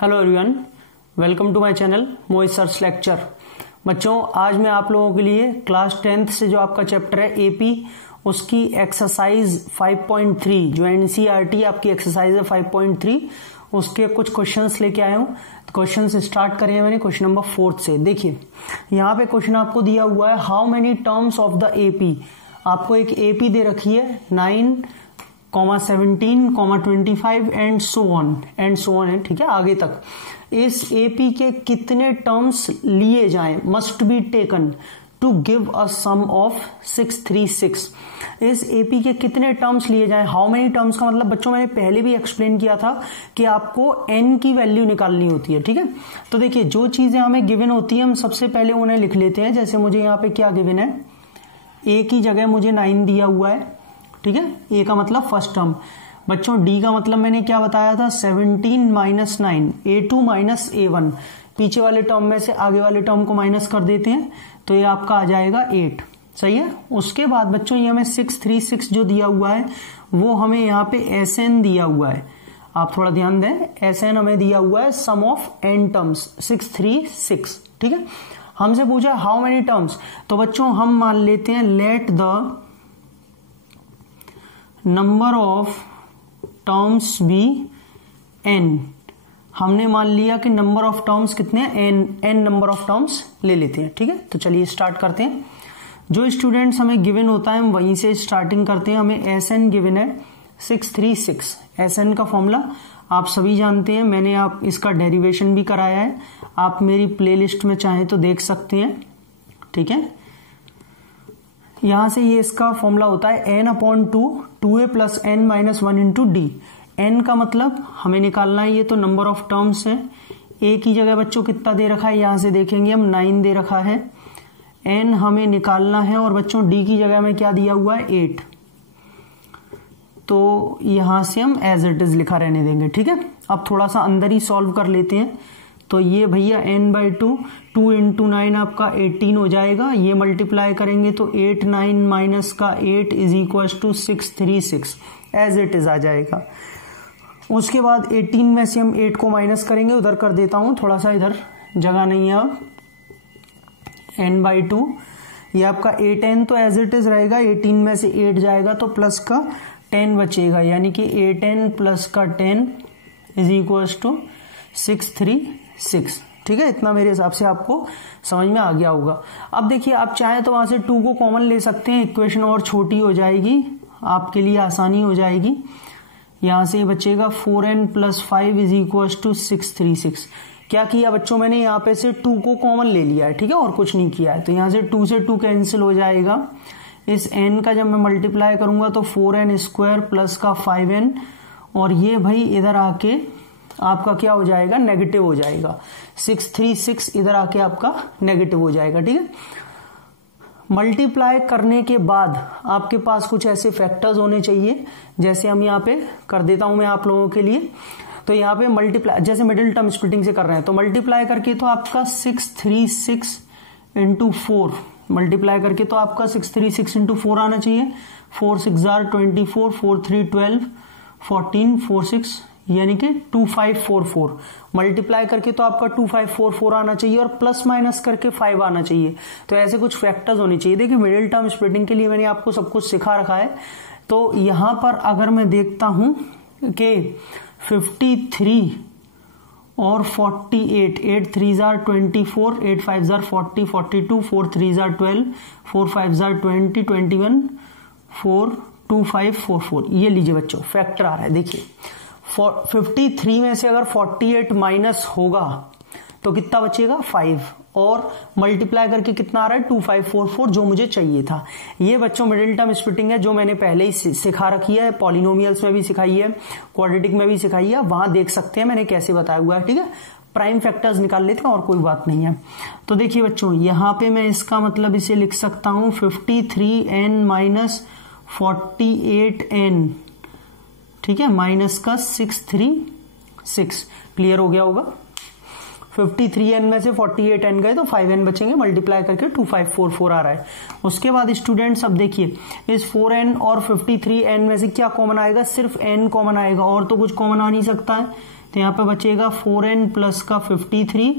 Hello everyone, welcome to my channel Mohit search lecture. बच्चों, आज मैं आप लोगों के लिए क्लास 10th से जो आपका चैप्टर है एपी, उसकी एक्सरसाइज 5.3 जो एनसीईआरटी आपकी एक्सरसाइज है 5.3, उसके कुछ क्वेश्चंस लेके आया हूं। क्वेश्चंस स्टार्ट करें मैंने क्वेश्चन नंबर 4 से। देखिए यहाँ पे क्वेश्चन आपको दिया हुआ है, how many terms of the AP. आपको एक एपी दे रखी है 9, 17, 25 एंड सो ऑन है, ठीक है, आगे तक। इस एपी के कितने टर्म्स लिए जाएं, must be taken to give a sum of 636। इस एपी के कितने टर्म्स लिए जाएं, हाउ मेनी टर्म्स का मतलब बच्चों मैंने पहले भी एक्सप्लेन किया था कि आपको n की वैल्यू निकालनी होती है, ठीक है। तो देखिए जो चीजें हमें गिवन होती है हम सबसे पहले उन्हें लिख लेते हैं। जैसे मुझे यहाँ पे क्या गिवन है, a की जगह मुझे 9 दिया हुआ है, ठीक है। a का मतलब फर्स्ट टर्म। बच्चों d का मतलब मैंने क्या बताया था, 17 माइनस 9, a2 माइनस a1। पीछे वाले टर्म में से आगे वाले टर्म को माइनस कर देते हैं तो ये आपका आ जाएगा 8, सही है। उसके बाद बच्चों ये हमें 636 जो दिया हुआ है वो हमें यहाँ पे SN दिया हुआ है। आप थोड़ा ध्यान दें, SN हमें दिया हुआ है सम ऑफ n टर्म्स 636, ठीक है। हमसे पूछा हाउ मेनी टर्म्स, तो बच्चों हम मान लेते हैं let the number of terms be n। हमने मान लिया कि नंबर ऑफ टर्म्स कितने n नंबर ऑफ टर्म्स ले लेते हैं, ठीक है। तो चलिए स्टार्ट करते हैं। जो स्टूडेंट्स हमें गिवन होता है हम वहीं से स्टार्टिंग करते हैं। हमें SN गिवन है 636। SN का फॉर्मूला आप सभी जानते हैं, मैंने आप इसका डेरिवेशन भी कराया है, आप मेरी प्लेलिस्ट में चाहें तो देख सकते हैं, ठीक है। यहां से ये इसका फॉर्मूला होता है n/2 2a plus n minus 1 into D. n का मतलब हमें निकालना है, ये तो नंबर ऑफ टर्म्स है। a की जगह बच्चों कितना दे रखा है, यहां से देखेंगे हम 9 दे रखा है। n हमें निकालना है और बच्चों d की जगह में क्या दिया हुआ है 8, तो यहां से हम एज इट इज लिखा रहने देंगे, ठीक है। अब थोड़ा सा अंदर ही सॉल्व कर लेते हैं। तो ये भैया n/2 2 इंटू 9 आपका 18 हो जाएगा। ये मल्टीप्लाई करेंगे तो 8 9 माइनस का 8 is equal to 636, as it is आ जाएगा। उसके बाद 18 में से हम 8 को माइनस करेंगे, उधर कर देता हूं, थोड़ा सा इधर जगह नहीं है। अब n/2 ये आपका 8n तो एज इट इज रहेगा, 18 में से 8 जाएगा तो प्लस का 10 बचेगा, यानी कि 8n प्लस का 10 इज इक्वल टू 636, ठीक है। इतना मेरे हिसाब से आपको समझ में आ गया होगा। अब देखिए आप चाहे तो वहां से 2 को कॉमन ले सकते हैं, इक्वेशन और छोटी हो जाएगी, आपके लिए आसानी हो जाएगी। यहां से बचेगा 4n plus 5 is equal to 636। क्या किया बच्चों, मैंने यहाँ पे से 2 को कॉमन ले लिया है, ठीक है, और कुछ नहीं किया है। तो यहां से 2 कैंसिल हो जाएगा। इस n का जब मैं मल्टीप्लाई करूंगा तो 4n स्क्वायर प्लस का 5n, और ये भाई इधर आके आपका क्या हो जाएगा, नेगेटिव हो जाएगा। 636 इधर आके आपका नेगेटिव हो जाएगा, ठीक है। मल्टीप्लाई करने के बाद आपके पास कुछ ऐसे फैक्टर्स होने चाहिए, जैसे हम यहाँ पे कर देता हूं मैं आप लोगों के लिए। तो यहाँ पे मल्टीप्लाई, जैसे मिडिल टर्म स्प्लिटिंग से कर रहे हैं, तो मल्टीप्लाई करके तो आपका 636 इंटू 4, मल्टीप्लाई करके तो आपका 636 इंटू 4 आना चाहिए। 4 6 24, 4 3 12, 14 4 6 यानी कि 2544। मल्टीप्लाई करके तो आपका 2544 आना चाहिए और प्लस माइनस करके 5 आना चाहिए। तो ऐसे कुछ फैक्टर्स होने चाहिए। देखिए मिडिल टर्म स्प्लिटिंग के लिए मैंने आपको सब कुछ सिखा रखा है। तो यहां पर अगर मैं देखता हूं कि 53 और 48, 8 3 24, 8 5 40, 42, 4 3 12, 4 5 20, 21, 4 2 5 4 4। ये लीजिए बच्चों फैक्टर आ रहा है। देखिए 53 में से अगर 48 माइनस होगा तो कितना बचेगा 5, और मल्टीप्लाई करके कितना आ रहा है 2544, जो मुझे चाहिए था। ये बच्चों मिडिल टर्म स्प्लिटिंग है, जो मैंने पहले ही सिखा रखी है, पॉलिनोमियल्स में भी सिखाई है, क्वाड्रेटिक में भी सिखाई है, वहां देख सकते हैं मैंने कैसे बताया हुआ है, ठीक है। प्राइम फैक्टर्स निकाल लेते हैं और कोई बात नहीं है। तो देखिए बच्चों यहाँ पे मैं इसका मतलब इसे लिख सकता हूं 53n माइनस 48n, ठीक है, माइनस का 636। क्लियर हो गया होगा। 53n में से 48n गए तो 5n बचेंगे, मल्टीप्लाई करके 2544 आ रहा है। उसके बाद स्टूडेंट्स अब देखिए इस 4n और 53n में से क्या कॉमन आएगा, सिर्फ n कॉमन आएगा और तो कुछ कॉमन आ नहीं सकता है। तो यहाँ पे बचेगा 4n प्लस का 53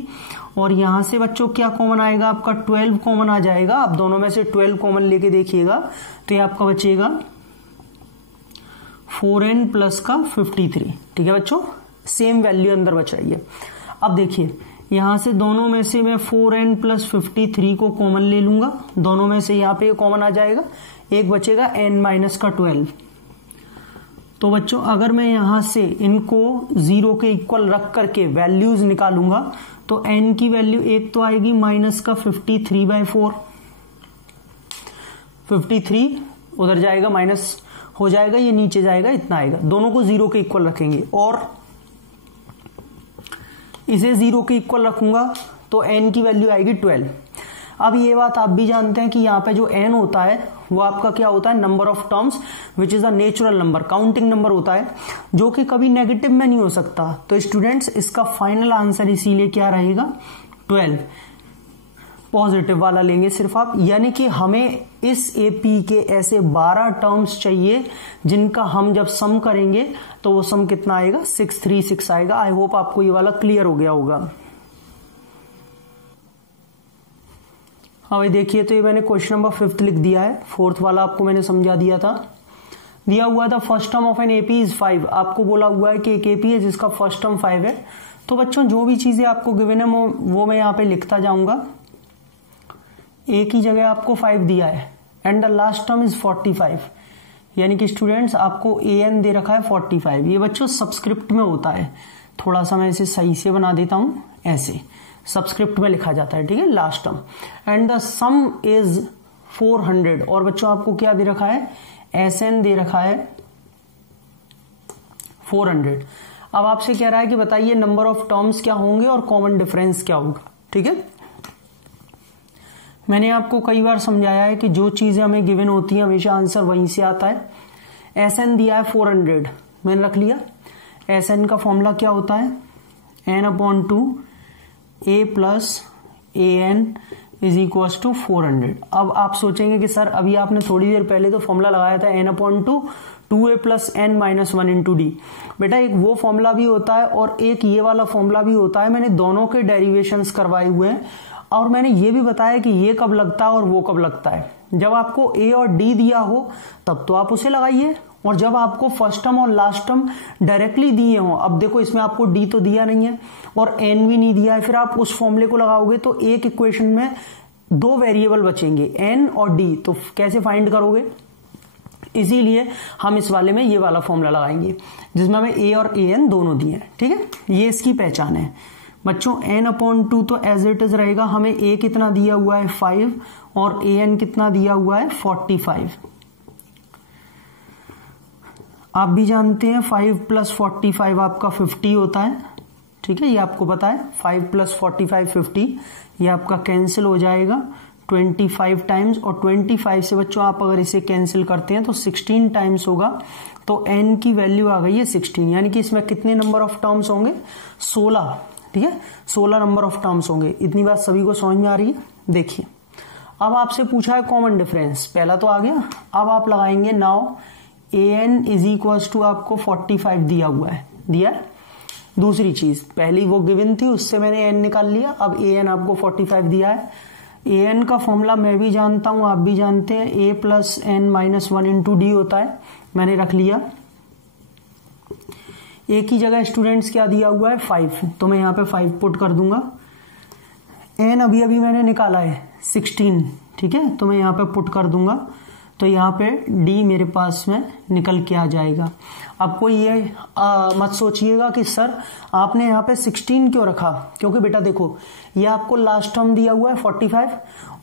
और यहाँ से बच्चों क्या कॉमन आएगा आपका 12 कॉमन आ जाएगा। आप दोनों में से 12 कॉमन लेके देखिएगा तो ये आपका बचेगा 4n प्लस का 53। ठीक है बच्चों, सेम वैल्यू अंदर बच रही है। अब देखिए यहां से दोनों में से मैं 4n प्लस 53 को कॉमन ले लूंगा, दोनों में से यहाँ पे कॉमन आ जाएगा, एक बचेगा n माइनस का 12। तो बच्चों अगर मैं यहां से इनको 0 के इक्वल रख करके वैल्यूज निकालूंगा तो n की वैल्यू एक तो आएगी माइनस का 53/4, 53 उधर जाएगा माइनस हो जाएगा, ये नीचे जाएगा, इतना आएगा। दोनों को 0 के इक्वल रखेंगे और इसे 0 के इक्वल रखूंगा तो n की वैल्यू आएगी 12। अब ये बात आप भी जानते हैं कि यहाँ पे जो n होता है वो आपका क्या होता है, number of terms which is a natural number, counting number होता है जो कि कभी नेगेटिव में नहीं हो सकता। तो स्टूडेंट्स इसका फाइनल आंसर इसीलिए क्या रहेगा 12, पॉजिटिव वाला लेंगे सिर्फ आप। यानी कि हमें इस एपी के ऐसे 12 टर्म्स चाहिए जिनका हम जब सम करेंगे तो वो सम कितना आएगा 636 आएगा। आई होप आपको ये वाला क्लियर हो गया होगा। हाँ भाई देखिए, तो ये मैंने क्वेश्चन नंबर 5 लिख दिया है, 4th वाला आपको मैंने समझा दिया था। दिया हुआ था first term of an AP is 5, आपको बोला हुआ है कि एक एपी है जिसका फर्स्ट टर्म 5 है। तो बच्चों जो भी चीजें आपको गिवन है वो मैं यहाँ पे लिखता जाऊंगा। ए की जगह आपको 5 दिया है and the last term is 45, यानी कि स्टूडेंट्स आपको an दे रखा है 45। ये बच्चों सबस्क्रिप्ट में होता है, थोड़ा सा मैं इसे सही से बना देता हूं, ऐसे सबस्क्रिप्ट में लिखा जाता है, ठीक है, last term. And the some is 400 और बच्चों आपको क्या दे रखा है, SN दे रखा है 400। अब आपसे कह रहा है कि बताइए नंबर ऑफ टर्म्स क्या होंगे और कॉमन डिफरेंस क्या होगा। ठीक है, मैंने आपको कई बार समझाया है कि जो चीजें हमें गिवन होती है हमेशा आंसर वहीं से आता है। SN दिया है 400, मैंने रख लिया। SN का फॉर्मूला क्या होता है, n/2 a plus an is equal to 400। अब आप सोचेंगे कि सर अभी आपने थोड़ी देर पहले तो फॉर्मूला लगाया था n/2 2a plus n minus 1 into D. बेटा एक वो फॉर्मूला भी होता है और एक ये वाला फॉर्मूला भी होता है। मैंने दोनों के डेरिवेशंस करवाए हुए हैं और मैंने ये भी बताया कि ये कब लगता है और वो कब लगता है। जब आपको a और d दिया हो तब तो आप उसे लगाइए, और जब आपको फर्स्ट टर्म और लास्ट टर्म डायरेक्टली दिए हो, अब देखो इसमें आपको d तो दिया नहीं है और n भी नहीं दिया है, फिर आप उस फॉर्मूले को लगाओगे तो एक इक्वेशन में 2 वेरिएबल बचेंगे n और d, तो कैसे फाइंड करोगे। इसीलिए हम इस वाले में ये वाला फॉर्मूला लगाएंगे जिसमें हमें a और an दोनों दिए हैं। ठीक है, ये इसकी पहचान है बच्चों। n/2 तो एज इट इज रहेगा, हमें a कितना दिया हुआ है 5 और an कितना दिया हुआ है 45। आप भी जानते हैं 5 प्लस 45 आपका 50 होता है। ठीक है, ये आपको पता है 5 प्लस 45 50, ये आपका कैंसिल हो जाएगा 25 टाइम्स, और 25 से बच्चों आप अगर इसे कैंसिल करते हैं तो 16 टाइम्स होगा। तो n की वैल्यू आ गई है 16, यानी कि इसमें कितने नंबर ऑफ टर्म्स होंगे 16। ठीक है, 16 नंबर ऑफ टर्म्स होंगे। इतनी बात सभी को समझ में आ रही है। देखिए अब आपसे पूछा है कॉमन डिफरेंस, पहला तो आ गया। अब आप लगाएंगे now an is equal to आपको 45 दिया हुआ है, दिया। दूसरी चीज पहली वो गिवन थी उससे मैंने n निकाल लिया, अब an आपको 45 दिया है। an का फॉर्मूला मैं भी जानता हूं, आप भी जानते हैं, a plus n minus 1 into D होता है, मैंने रख लिया। a की जगह स्टूडेंट्स क्या दिया हुआ है 5, तो मैं यहाँ पे 5 पुट कर दूंगा। n अभी अभी मैंने निकाला है 16, ठीक है, तो मैं यहाँ पे पुट कर दूंगा, तो यहाँ पे d मेरे पास में निकल के आ जाएगा। आपको ये मत सोचिएगा कि सर आपने यहाँ पे 16 क्यों रखा, क्योंकि बेटा देखो ये आपको लास्ट टर्म दिया हुआ है 45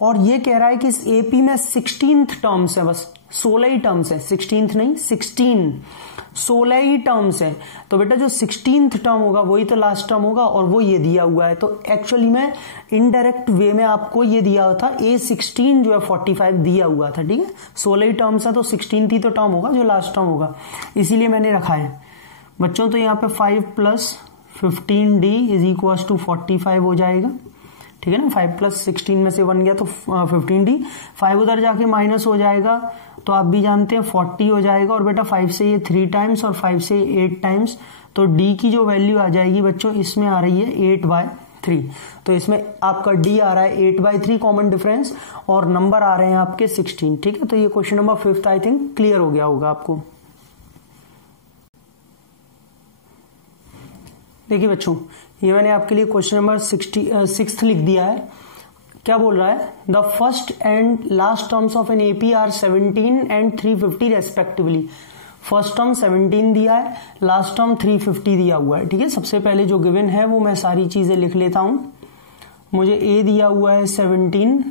और ये कह रहा है कि इस एपी में 16th टर्म्स है, बस 16 ही टर्म्स है, 16th नहीं 16 ही टर्म्स है। तो बेटा जो 16th टर्म होगा वही तो लास्ट टर्म होगा और वो ये दिया हुआ है। तो एक्चुअली में इनडायरेक्ट वे में आपको ये दिया था A16 जो है 45 दिया हुआ था। ठीक है, 16 ही टर्म्स है तो 16th ही तो टर्म होगा जो लास्ट टर्म होगा, इसीलिए मैंने रखा है बच्चों। तो यहाँ पे 5 plus 15d is equal to 45 हो जाएगा। ठीक है ना, 5 प्लस 16 में से 1 गया तो 15d, 5 उधर जाके माइनस हो जाएगा तो आप भी जानते हैं 40 हो जाएगा, और बेटा 5 से ये 3 टाइम्स और 5 से 8 टाइम्स, तो डी की जो वैल्यू आ जाएगी बच्चों इसमें आ रही है 8/3। तो इसमें आपका डी आ रहा है 8/3 कॉमन डिफरेंस, और नंबर आ रहे हैं आपके 16। ठीक है, तो ये question number 5 I think clear हो गया होगा आपको। देखिए बच्चों, ये मैंने आपके लिए क्वेश्चन नंबर 6 लिख दिया है। क्या बोल रहा है, the first and last terms of an AP are 17 and 350 respectively. First term 17 दिया है, लास्ट टर्म 350 दिया हुआ है। ठीक है, सबसे पहले जो गिवन है वो मैं सारी चीजें लिख लेता हूं। मुझे ए दिया हुआ है 17,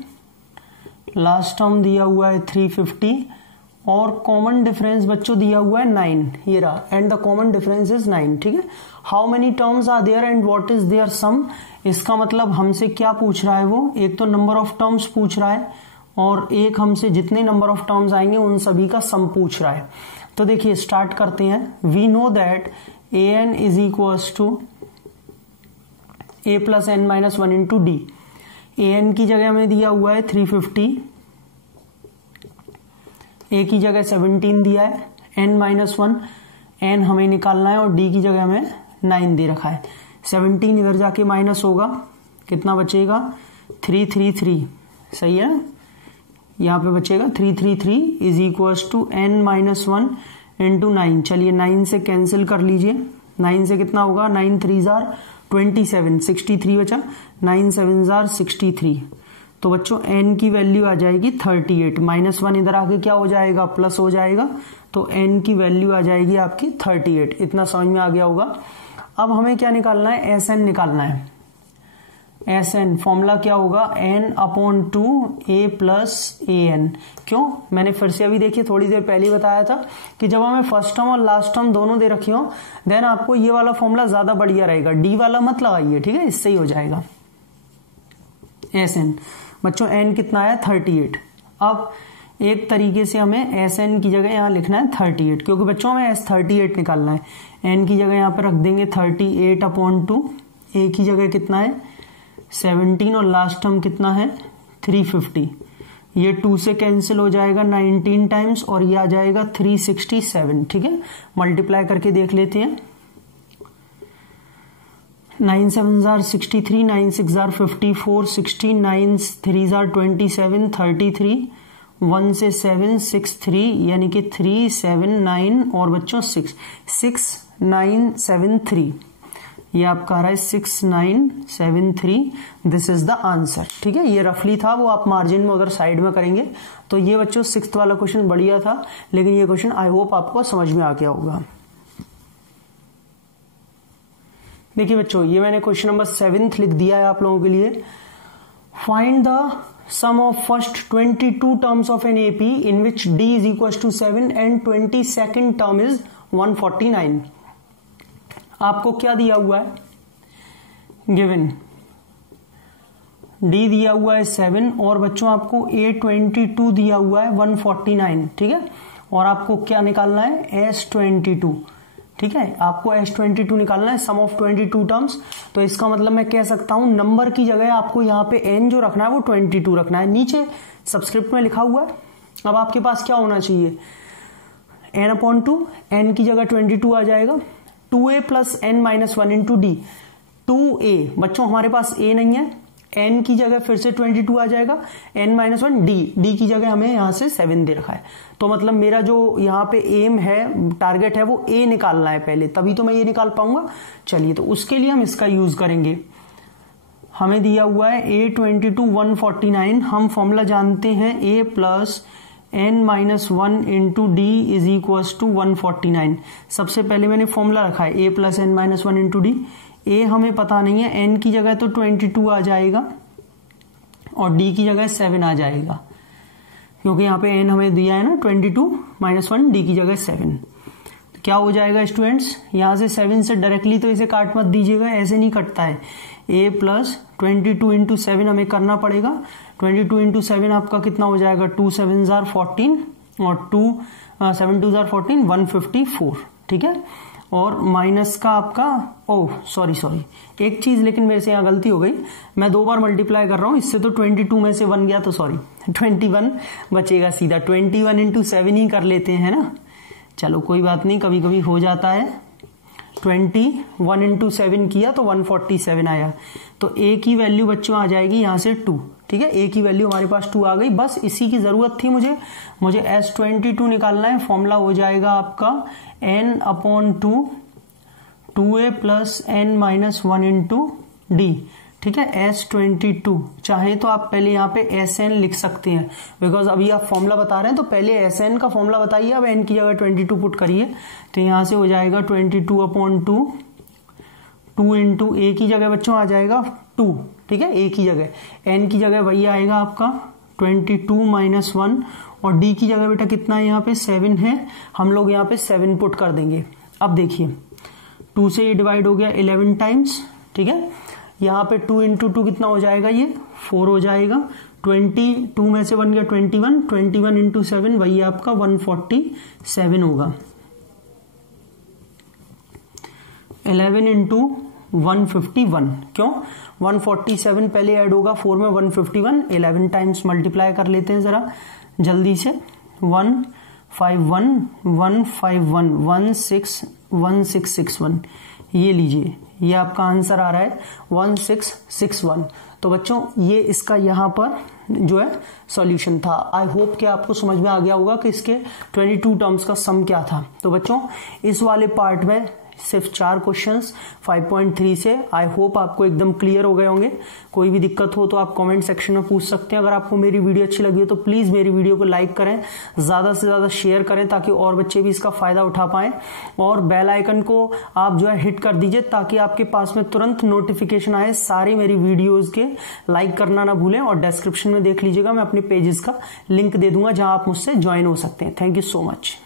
लास्ट टर्म दिया हुआ है 350, और कॉमन डिफरेंस बच्चों दिया हुआ है 9, ये रहा, and the common difference is 9। ठीक है, how many terms are there and what is their sum. इसका मतलब हमसे क्या पूछ रहा है वो, एक तो नंबर ऑफ टर्म्स पूछ रहा है, और एक हमसे जितने नंबर ऑफ टर्म्स आएंगे उन सभी का सम पूछ रहा है। तो देखिए स्टार्ट करते हैं। We know that A N is equals to A plus N minus 1 into D. A N की जगह हमें दिया हुआ है 350, ए की जगह 17 दिया है, एन माइनस 1, एन हमें निकालना है, और डी की जगह हमें 9 दे रखा है। 17 इधर जाके माइनस होगा, कितना बचेगा 333, सही है, यहाँ पे बचेगा 333 is equals to N minus 1 into 9। चलिए 9 से कैंसिल कर लीजिए, 9 से कितना होगा, 9 3 जार 27, 63 बचा, 9 7 जार 63। तो बच्चों n की वैल्यू आ जाएगी 38, माइनस 1 इधर आके क्या हो जाएगा, प्लस हो जाएगा, तो n की वैल्यू आ जाएगी आपकी 38। इतना समझ में आ गया होगा। अब हमें क्या निकालना है, एस एन निकालना है। एस एन फॉर्मूला क्या होगा, n/2 a plus A N. क्यों, मैंने फिर से अभी देखिए थोड़ी देर पहले बताया था कि जब हमें फर्स्ट टर्म और लास्ट टर्म दोनों दे रखी हो देन आपको ये वाला फॉर्मूला ज्यादा बढ़िया रहेगा, डी वाला मत लगाइए। ठीक है, इससे ही हो जाएगा। एस एन बच्चों n कितना है 38। अब एक तरीके से हमें एस एन की जगह यहां लिखना है 38, क्योंकि बच्चों हमें एस 38 निकालना है। n की जगह यहां पर रख देंगे 38/2, a की जगह कितना है 17, और लास्ट टर्म कितना है 350। ये 2 से कैंसिल हो जाएगा 19 टाइम्स, और ये आ जाएगा 367। ठीक है, मल्टीप्लाई करके देख लेते हैं। 9 7 जार 63, 9 6 जार 54, 16 9 3 जार 27, 33, 1 से 7 6 3, यानी कि 3 7 9, और बच्चों 6 6 9 7 3, ये आपका आ रहा है 6 9 7 3। This is the answer. ठीक है, ये रफली था, वो आप मार्जिन में उधर साइड में करेंगे। तो ये बच्चों 6th वाला क्वेश्चन बढ़िया था, लेकिन ये क्वेश्चन आई होप आपको समझ में आ गया होगा। देखिए बच्चों, ये मैंने क्वेश्चन नंबर 7 लिख दिया है आप लोगों के लिए। Find the sum of first 22 terms of an AP in which D is equal to 7 and 22nd term is 149। आपको क्या दिया हुआ है, गिवन डी दिया हुआ है 7, और बच्चों आपको A22 दिया हुआ है 149। ठीक है, और आपको क्या निकालना है S22। ठीक है, आपको S22 निकालना है, सम ऑफ 22 टर्म्स। तो इसका मतलब मैं कह सकता हूं नंबर की जगह आपको यहाँ पे n जो रखना है वो 22 रखना है, नीचे सबस्क्रिप्ट में लिखा हुआ है। अब आपके पास क्या होना चाहिए, n/2, n की जगह 22 आ जाएगा, 2a plus n minus 1 into D. 2a बच्चों हमारे पास a नहीं है, n की जगह फिर से 22 आ जाएगा, n माइनस 1 डी की जगह हमें यहां से 7 दे रखा है। तो मतलब मेरा जो यहाँ पे एम है, टारगेट है, वो a निकालना है पहले, तभी तो मैं ये निकाल पाऊंगा। चलिए, तो उसके लिए हम इसका यूज करेंगे। हमें दिया हुआ है A22 149, हम फॉर्मूला जानते हैं a plus n minus 1 into D is equal to 149। सबसे पहले मैंने फॉर्मूला रखा है a plus n minus 1 into D. a हमें पता नहीं है, n की जगह तो 22 आ जाएगा, और d की जगह 7 आ जाएगा, क्योंकि यहाँ पे n हमें दिया है ना 22 माइनस 1, डी की जगह 7। तो क्या हो जाएगा स्टूडेंट्स, यहाँ से 7 से डायरेक्टली तो इसे काट मत दीजिएगा, ऐसे नहीं कटता है। a प्लस 22 इंटू 7 हमें करना पड़ेगा। 22 इंटू 7 आपका कितना हो जाएगा, 2 7 जार 14, और 2 7 2 जार 14, 154। ठीक है, और माइनस का आपका सॉरी एक चीज, लेकिन मेरे से यहाँ गलती हो गई, मैं 2 बार मल्टीप्लाई कर रहा हूं, इससे तो 22 में से 1 गया तो सॉरी 21 बचेगा सीधा, 21 इंटू 7 ही कर लेते हैं ना, चलो कोई बात नहीं, कभी कभी हो जाता है। 21 इंटू 7 किया तो 147 आया, तो ए की वैल्यू बच्चों आ जाएगी यहां से 2, ठीक है, ए की वैल्यू हमारे पास 2 आ गई, बस इसी की जरूरत थी मुझे S22 निकालना है। फॉर्मूला हो जाएगा आपका n/2 2a plus n-1 into D, ठीक है, S22। चाहे तो आप पहले यहाँ पे Sn लिख सकते हैं, बिकॉज अभी आप फॉर्मूला बता रहे हैं तो पहले Sn का फॉर्मूला बताइए, अब n की जगह 22 पुट करिए, तो यहां से हो जाएगा 22/2, 2 इंटू ए की जगह बच्चों आ जाएगा 2, ठीक है, ए की जगह, n की जगह वही आएगा आपका 22 - 1, और d की जगह बेटा कितना है यहाँ पे 7 है, हम लोग यहाँ पे 7 पुट कर देंगे। अब देखिए 2 से ये डिवाइड हो गया 11 टाइम्स, ठीक है, यहाँ पे 2 इंटू 2 कितना हो जाएगा, ये 4 हो जाएगा, 22 में से 1 गया 21 इंटू 7 वही आपका 147 होगा, 11 इंटू 151, क्यों 147 पहले ऐड होगा 4 में 151, 11 टाइम्स मल्टीप्लाई कर लेते हैं जरा जल्दी से, 151 151 1661, ये लीजिए, ये आपका आंसर आ रहा है 1661। तो बच्चों ये इसका यहाँ पर जो है सॉल्यूशन था। आई होप कि आपको समझ में आ गया होगा कि इसके 22 टर्म्स का सम क्या था। तो बच्चों इस वाले पार्ट में सिर्फ 4 क्वेश्चंस 5.3 से, आई होप आपको एकदम क्लियर हो गए होंगे। कोई भी दिक्कत हो तो आप कमेंट सेक्शन में पूछ सकते हैं। अगर आपको मेरी वीडियो अच्छी लगी हो तो प्लीज मेरी वीडियो को लाइक करें, ज्यादा से ज्यादा शेयर करें ताकि और बच्चे भी इसका फायदा उठा पाएं, और बेल आइकन को आप जो है हिट कर दीजिए ताकि आपके पास में तुरंत नोटिफिकेशन आए सारी मेरी वीडियोज के। लाइक करना ना भूलें, और डिस्क्रिप्शन में देख लीजिएगा, मैं अपने पेजेस का लिंक दे दूंगा जहां आप मुझसे ज्वाइन हो सकते हैं। Thank you so much.